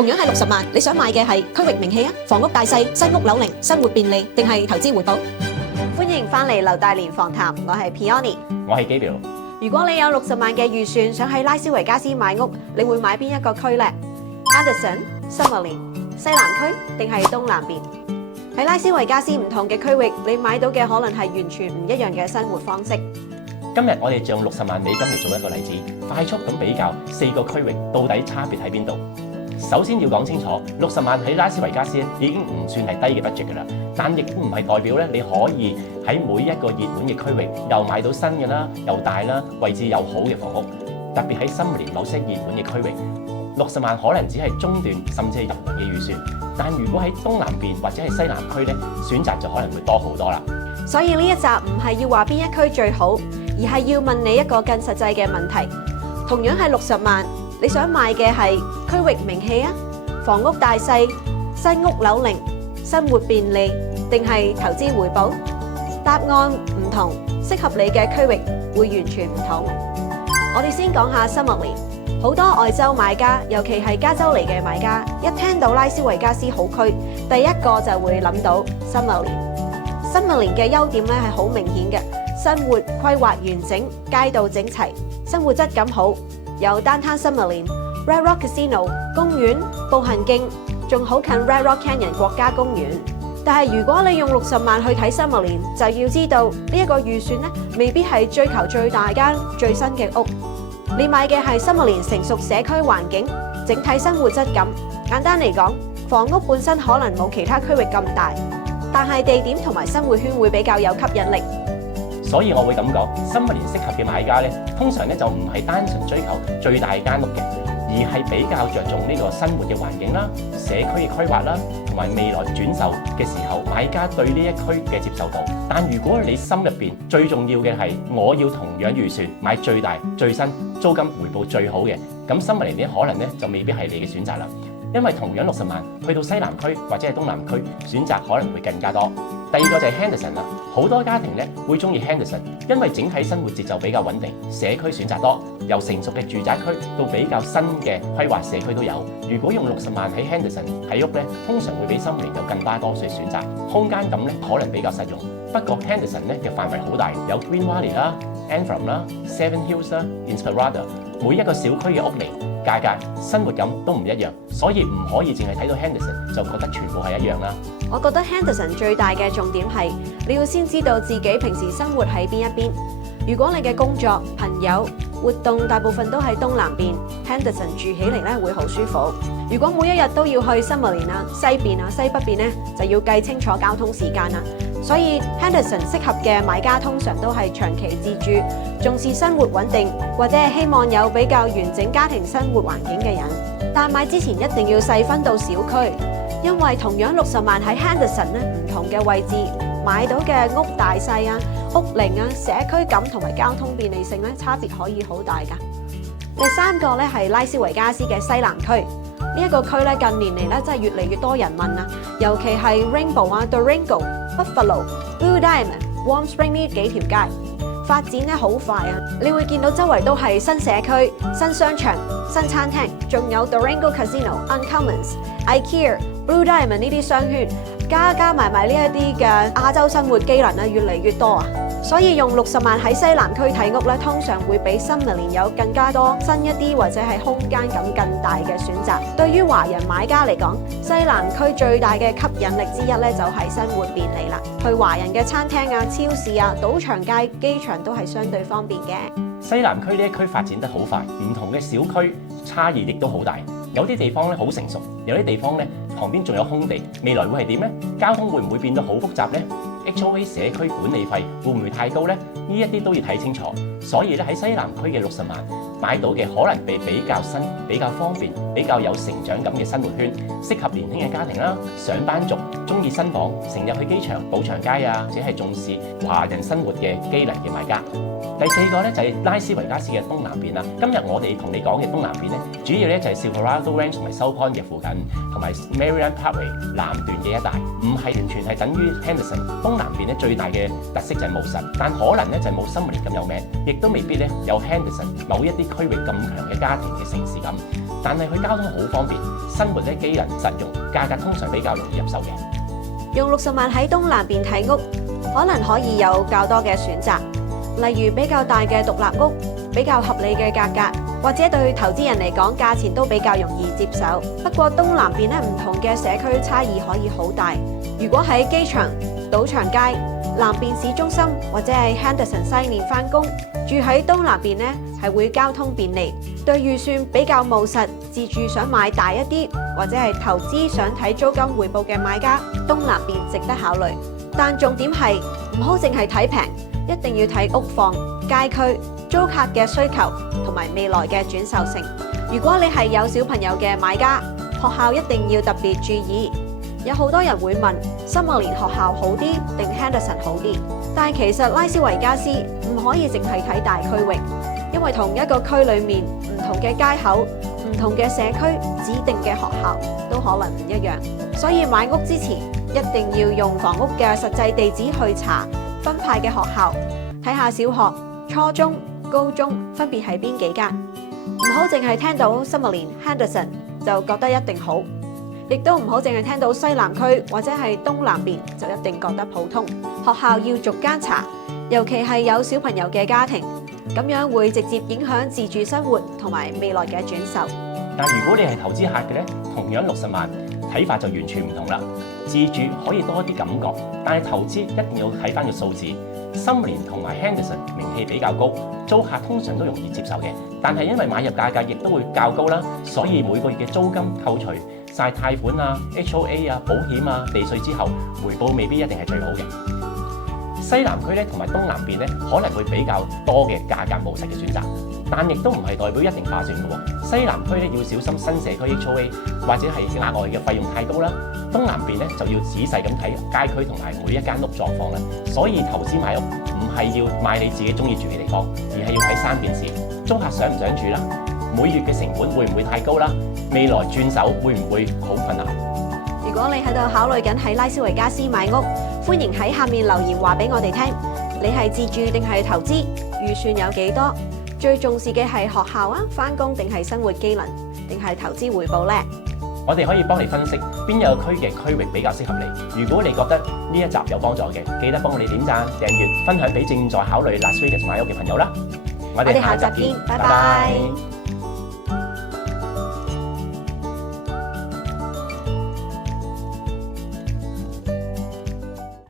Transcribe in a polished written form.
同樣係60萬，你想買嘅係區域名氣啊、房屋大細、新屋樓齡、生活便利，定係投資回報？歡迎翻嚟劉大年訪談，我係 Peony， 我係 Gabriel。如果你有60萬嘅預算，想喺拉斯維加斯買屋，你會買邊一個區呢？ Henderson、Summerlin、西南區定係東南邊？喺拉斯維加斯唔同嘅區域，你買到嘅可能係完全唔一樣嘅生活方式。今日我哋就用60萬美金嚟做一個例子，快速咁比較4個區域到底差別喺邊度。首先要講清楚，60萬喺拉斯維加斯已經唔算係低嘅 budget 㗎啦，但亦都唔係代表咧你可以喺每一個熱門嘅區域又買到新嘅啦、又大啦、位置又好嘅房屋。特別喺Summerlin某些熱門嘅區域，60萬可能只係中段甚至係入門嘅預算。但如果喺東南邊或者係西南區咧，選擇就可能會多好多啦。所以呢一集唔係要話邊一區最好，而係要問你一個更實際嘅問題。同樣係60萬，你想買嘅係區域名氣啊、房屋大細、新屋樓齡、生活便利，定係投資回報？答案唔同，適合你嘅區域會完全唔同。我哋先講下Summerlin。好多外州買家，尤其係加州嚟嘅買家，一聽到拉斯維加斯好區，第一個就會諗到Summerlin。Summerlin嘅優點咧係好明顯嘅，生活規劃完整，街道整齊，生活質感好，有 Downtown Summerlin、Red Rock Casino、公園、步行徑，仲好近 Red Rock Canyon 國家公園。但係如果你用60萬去睇Summerlin，就要知道呢一個預算咧，未必係追求最大間、最新嘅屋。你買嘅係Summerlin成熟社區環境，整體生活質感。簡單嚟講，房屋本身可能冇其他區域咁大，但係地點同埋生活圈會比較有吸引力。所以我會咁講，Summerlin適合嘅買家咧，通常咧就唔係單純追求最大間屋嘅，而係比較着重呢個生活嘅環境啦、社區嘅規劃啦，同埋未來轉售嘅時候，買家對呢一區嘅接受度。但如果你心入邊最重要嘅係我要同樣預算買最大、最新、租金回報最好嘅，咁Summerlin咧可能咧就未必係你嘅選擇啦。因為同樣60萬去到西南區或者係東南區，選擇可能會更加多。第二個就係Henderson啦，好多家庭咧會中意Henderson，因為整體生活節奏比較穩定，社區選擇多，由成熟嘅住宅區到比較新嘅規劃社區都有。如果用60萬喺Henderson睇屋咧，通常會比Summerlin有更加多嘅選擇，空間感咧可能比較實用。不過Henderson咧嘅範圍好大，有 Green Valley 啦、Antrim 啦、Seven Hills 啦、Inspirada， 每一個小區嘅屋齡、價格、生活感都唔一樣，所以唔可以淨係睇到Henderson就覺得全部係一樣啦。我覺得Henderson最大嘅重點係你要先知道自己平時生活喺邊一邊。如果你嘅工作、朋友、活動大部分都喺東南邊，Henderson 住起嚟咧會好舒服。如果每一日都要去Summerlin啊、西邊啊、西北邊咧，就要計清楚交通時間啦。所以Henderson適合嘅買家通常都係長期自住、重視生活穩定，或者係希望有比較完整家庭生活環境嘅人。但買之前一定要細分到小區，因為同樣60萬喺Henderson咧，唔同嘅位置買到嘅屋大細啊、屋齡啊、社區感同埋交通便利性咧，差別可以好大㗎。第三個咧係拉斯維加斯嘅西南區。呢一個區咧近年嚟咧真係越嚟越多人問啊，尤其係 Rainbow 啊、Durango、Buffalo、Blue Diamond、Warm Springs 呢幾條街發展咧好快啊！你會見到周圍都係新社區、新商場、新餐廳，仲有 Durango Casino、Uncommons、IKEA、Blue Diamond 呢啲商圈，加埋呢一啲嘅亞洲生活機能咧越嚟越多啊！所以用60萬喺西南區睇屋咧，通常會比Summerlin有更加多新一啲或者係空間感更大嘅選擇。對於華人買家嚟講，西南區最大嘅吸引力之一咧就係生活便利啦。去華人嘅餐廳啊、超市啊、賭場街、機場都係相對方便嘅。西南區呢一區發展得好快，唔同嘅小區差異亦都好大。有啲地方咧好成熟，有啲地方咧旁邊仲有空地，未來會係點呢？交通會唔會變得好複雜呢？ HOA 社區管理費會唔會太高呢？呢一啲都要睇清楚。所以咧喺西南區嘅60萬買到嘅可能比較新、比較方便、比較有成長感嘅生活圈，適合年輕嘅家庭啦、上班族、中意新房、成日去機場、賭場街啊，或者係重視華人生活嘅機能嘅買家。第四個咧就係拉斯維加斯嘅東南邊啦。今日我哋同你講嘅東南邊咧，主要咧就係 Silverado Ranch 同埋 South Point 嘅附近，同埋 Marion Parkway 南段嘅一帶，唔係完全係等於 Henderson。東南邊咧最大嘅特色就係務實，但可能咧就係冇Summerlin咁有名，亦都未必咧有 Henderson 某一啲區域咁強嘅家庭嘅城市感，但係佢交通好方便，生活咧機能實用，價格通常比較容易入手嘅。用60萬喺東南邊睇屋，可能可以有較多嘅選擇，例如比較大嘅獨立屋，比較合理嘅價格，或者對投資人嚟講價錢都比較容易接受。不過東南邊咧唔同嘅社區差異可以好大。如果喺機場、賭場街、南邊市中心或者係 Henderson 西面返工，住喺東南邊呢係會交通便利，對預算比較務實，自住想買大一啲，或者係投資想睇租金回報嘅買家，東南邊值得考慮。但重點係唔好淨係睇平，一定要睇屋況、街區、租客嘅需求同埋未來嘅轉售性。如果你係有小朋友嘅買家，學校一定要特別注意。有好多人會問，Summerlin學校好啲定 Henderson 好啲？但係其實拉斯維加斯唔可以淨係睇大區域，因為同一個區裏面唔同嘅街口、唔同嘅社區、指定嘅學校都可能唔一樣。所以買屋之前一定要用房屋嘅實際地址去查分派嘅學校，睇下小學、初中、高中分別係邊幾間，唔好淨係聽到 Summerlin、Henderson 就覺得一定好。亦都唔好淨係聽到西南區或者係東南邊就一定覺得普通。學校要逐間查，尤其係有小朋友嘅家庭，咁樣會直接影響自住生活同埋未來嘅轉售。但如果你係投資客嘅咧，同樣60萬睇法就完全唔同啦。自住可以多一啲感覺，但係投資一定要睇翻個數字。Summerlin同埋 Henderson 名氣比較高，租客通常都容易接受嘅。但係因為買入價格亦都會較高啦，所以每個月嘅租金扣除晒貸款啊、HOA 啊、保險啊、地稅之後，回報未必一定係最好嘅。西南區咧同埋東南邊咧可能會比較多嘅價格務實嘅選擇，但亦都唔係代表一定划算嘅喎。西南區咧要小心新社區 HOA 或者係額外嘅費用太高啦。東南邊咧就要仔細咁睇街區同埋每一間屋狀況啦。所以投資買屋唔係要買你自己中意住嘅地方，而係要睇3件事：租客想唔想住啦，每月嘅成本會唔會太高啦，未來轉手會唔會好困難。如果你喺度考慮緊喺拉斯維加斯買屋，歡迎喺下面留言話俾我哋聽，你係自住定係投資，預算有幾多？最重視嘅係學校啊、返工定係生活機能，定係投資回報呢？我哋可以幫你分析邊有區嘅區域比較適合你。如果你覺得呢一集有幫助嘅，記得幫我哋點讚、訂閱、分享俾正在考慮 Las Vegas 買屋嘅朋友啦。我哋下集見，拜拜。